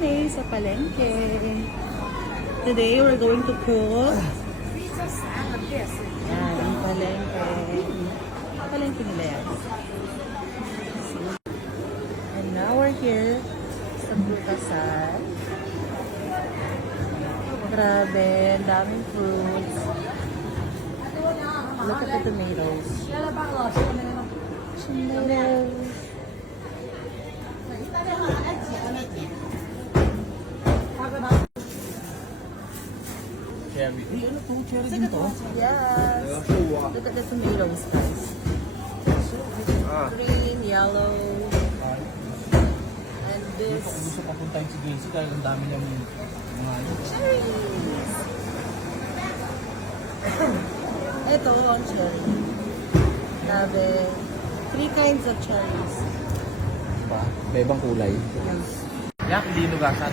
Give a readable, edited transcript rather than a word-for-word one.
kami sa palengke. Today, we're going to cook. Yan, ang palengke. Palengke nila yan. And now we're here sa Brutasan. Grabe, ang daming fruits. Look at the tomatoes. Tomatoes. Cherry. Hey, ano to? Cherry din to? Yes. Look at the tomatoes, guys. Green, yellow, and this. Gusto pa puntahin si Gracie dahil ang dami niyang mga ano. Cherries! Ito, ang cherry. Grabe. 3 kinds of cherries. Diba? Bebang kulay. Yes. Yak, hindi nugasan.